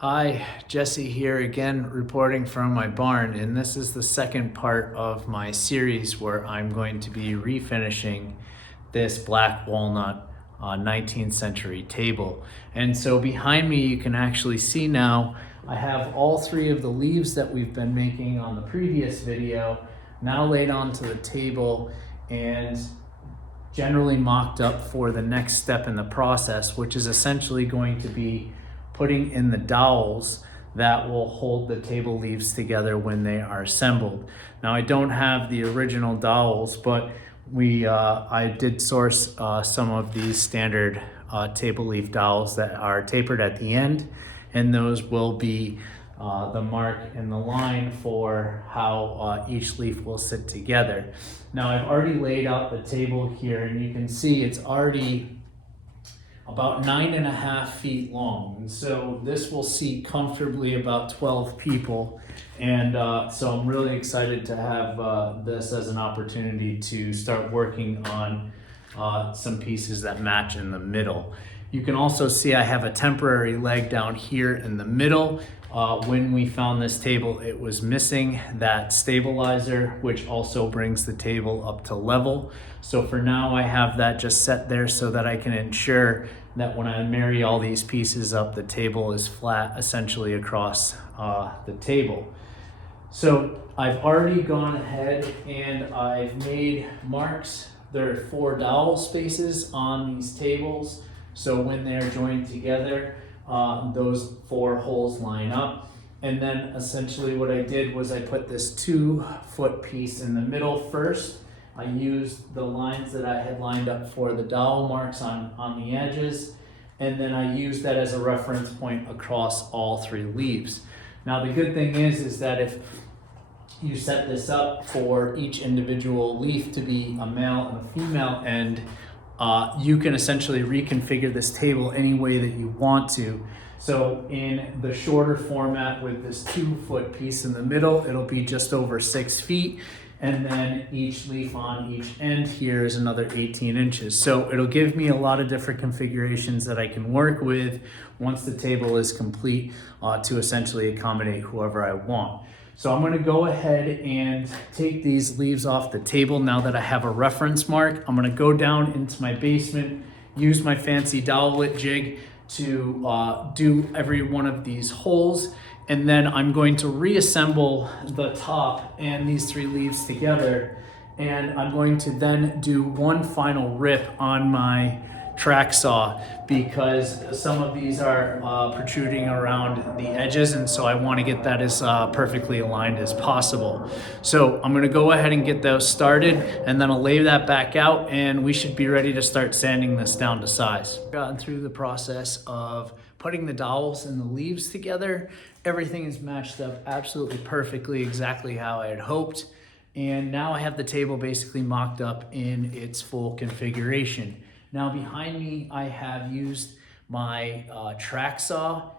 Hi, Jesse here again, reporting from my barn, and this is the second part of my series where I'm going to be refinishing this black walnut 19th century table. And so behind me you can actually see now I have all three of the leaves that we've been making on the previous video now laid onto the table and generally mocked up for the next step in the process, which is essentially going to be putting in the dowels that will hold the table leaves together when they are assembled. Now I don't have the original dowels, but I did source some of these standard table leaf dowels that are tapered at the end, and those will be the mark in the line for how each leaf will sit together. Now I've already laid out the table here, and you can see it's already about 9.5 feet long. And so this will seat comfortably about 12 people. And so I'm really excited to have this as an opportunity to start working on some pieces that match in the middle. You can also see I have a temporary leg down here in the middle. When we found this table, it was missing that stabilizer, which also brings the table up to level. So for now, I have that just set there so that I can ensure that when I marry all these pieces up, the table is flat essentially across the table. So I've already gone ahead and I've made marks. There are 4 dowel spaces on these tables. So when they're joined together, those 4 holes line up. And then essentially what I did was I put this 2-foot piece in the middle first. I used the lines that I had lined up for the dowel marks on the edges, and then I used that as a reference point across all 3 leaves. Now the good thing is that if you set this up for each individual leaf to be a male and a female end, you can essentially reconfigure this table any way that you want to. So in the shorter format with this 2-foot piece in the middle, it'll be just over 6 feet. And then each leaf on each end here is another 18 inches. So it'll give me a lot of different configurations that I can work with once the table is complete to essentially accommodate whoever I want. So I'm gonna go ahead and take these leaves off the table now that I have a reference mark. I'm gonna go down into my basement, use my fancy Dowel-it Jig to do every one of these holes. And then I'm going to reassemble the top and these 3 leaves together. And I'm going to then do one final rip on my track saw because some of these are protruding around the edges, and so I want to get that as perfectly aligned as possible. So I'm going to go ahead and get those started, and then I'll lay that back out, and we should be ready to start sanding this down to size. Gotten through the process of putting the dowels and the leaves together. Everything is matched up absolutely perfectly, exactly how I had hoped. And now I have the table basically mocked up in its full configuration. Now behind me, I have used my track saw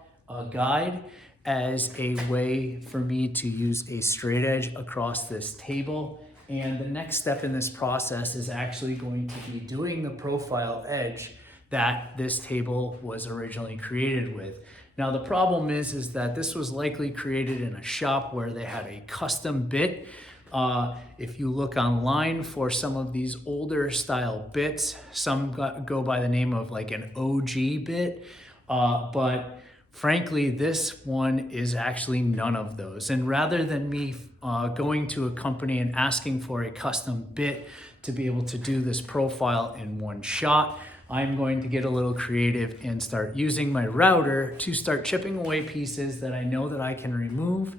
guide as a way for me to use a straight edge across this table. And the next step in this process is actually going to be doing the profile edge that this table was originally created with. Now the problem is that this was likely created in a shop where they had a custom bit. If you look online for some of these older style bits, some go by the name of like an OG bit, but frankly, this one is actually none of those. And rather than me going to a company and asking for a custom bit to be able to do this profile in one shot, I'm going to get a little creative and start using my router to start chipping away pieces that I know that I can remove.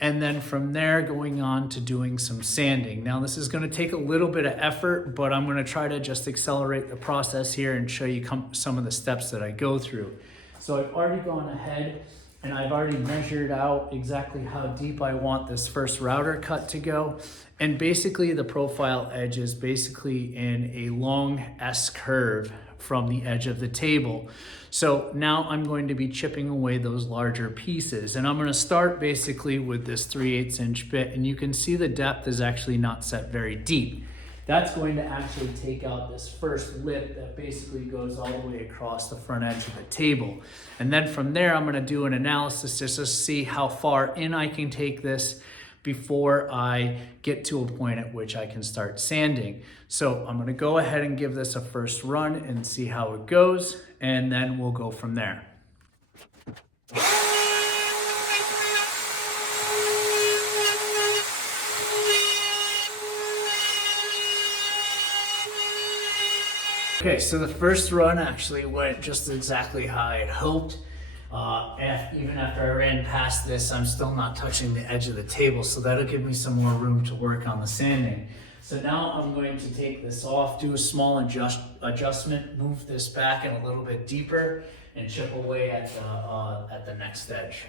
And then from there, going on to doing some sanding. Now this is gonna take a little bit of effort, but I'm gonna try to just accelerate the process here and show you some of the steps that I go through. So I've already gone ahead and I've already measured out exactly how deep I want this first router cut to go. And basically the profile edge is basically in a long S curve from the edge of the table. So now I'm going to be chipping away those larger pieces. And I'm gonna start basically with this 3/8 inch bit, and you can see the depth is actually not set very deep. That's going to actually take out this first lip that basically goes all the way across the front edge of the table. And then from there, I'm gonna do an analysis just to see how far in I can take this before I get to a point at which I can start sanding. So I'm gonna go ahead and give this a first run and see how it goes, and then we'll go from there. Okay, so the first run actually went just exactly how I had hoped. Even after I ran past this, I'm still not touching the edge of the table, so that'll give me some more room to work on the sanding. So now I'm going to take this off, do a small adjustment, move this back in a little bit deeper, and chip away at the next edge.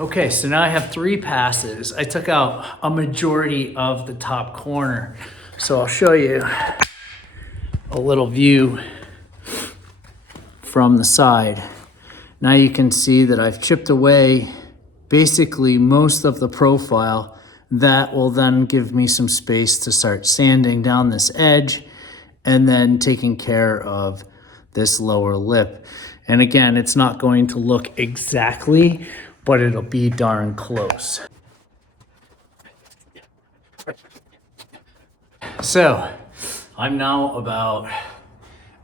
Okay, so now I have 3 passes. I took out a majority of the top corner. So I'll show you a little view from the side. Now you can see that I've chipped away basically most of the profile. That will then give me some space to start sanding down this edge and then taking care of this lower lip. And again, it's not going to look exactly, but it'll be darn close. So I'm now about,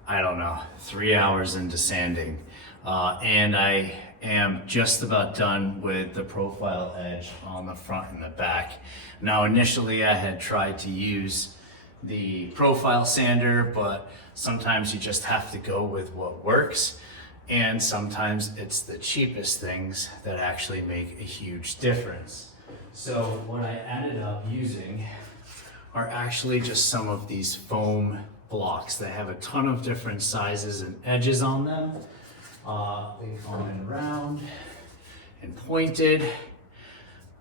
I don't know, 3 hours into sanding. And I am just about done with the profile edge on the front and the back. Now initially I had tried to use the profile sander, but sometimes you just have to go with what works. And sometimes it's the cheapest things that actually make a huge difference. So what I ended up using are actually just some of these foam blocks that have a ton of different sizes and edges on them. They come in round and pointed.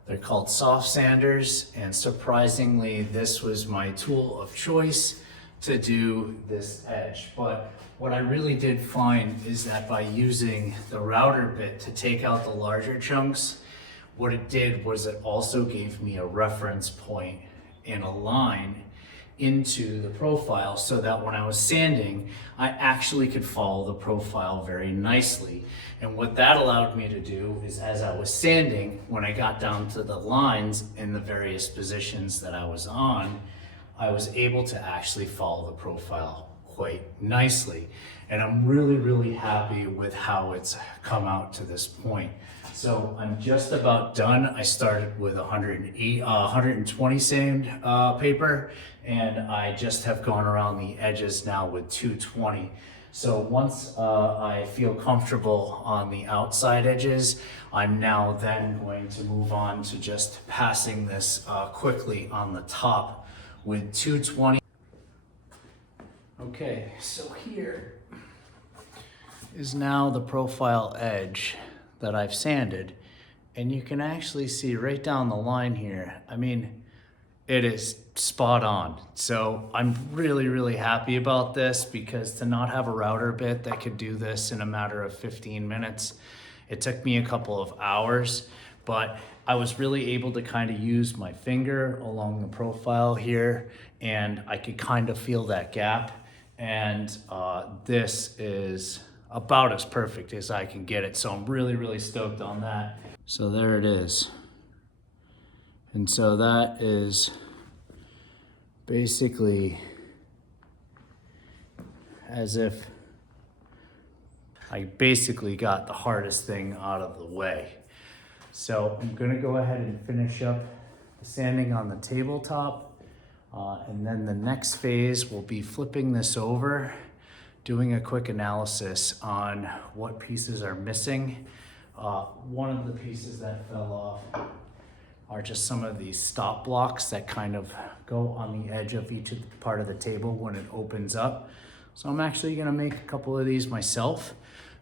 They're called soft sanders, and surprisingly, this was my tool of choice to do this edge. But what I really did find is that by using the router bit to take out the larger chunks, what it did was it also gave me a reference point and a line into the profile so that when I was sanding, I actually could follow the profile very nicely. And what that allowed me to do is as I was sanding, when I got down to the lines in the various positions that I was on, I was able to actually follow the profile quite nicely. And I'm really, really happy with how it's come out to this point. So I'm just about done. I started with 120 sand paper, and I just have gone around the edges now with 220. So once I feel comfortable on the outside edges, I'm now then going to move on to just passing this quickly on the top with 220. Okay, so here is now the profile edge that I've sanded, and you can actually see right down the line here. I mean, it is spot on. So I'm really, really happy about this, because to not have a router bit that could do this in a matter of 15 minutes, it took me a couple of hours, but I was really able to kind of use my finger along the profile here, and I could kind of feel that gap. And this is about as perfect as I can get it. So I'm really, really stoked on that. So there it is. And so that is basically as if I basically got the hardest thing out of the way. So I'm gonna go ahead and finish up the sanding on the tabletop. And then the next phase will be flipping this over, doing a quick analysis on what pieces are missing. One of the pieces that fell off are just some of these stop blocks that kind of go on the edge of each part of the table when it opens up. So I'm actually gonna make a couple of these myself,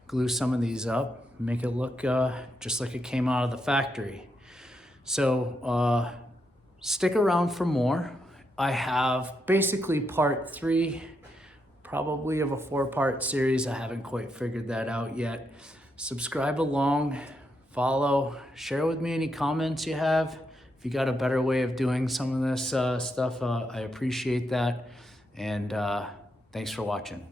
glue some of these up, make it look just like it came out of the factory. So stick around for more. I have basically part 3, probably of a 4-part series. I haven't quite figured that out yet. Subscribe along, follow, share with me any comments you have. If you got a better way of doing some of this stuff, I appreciate that. And thanks for watching.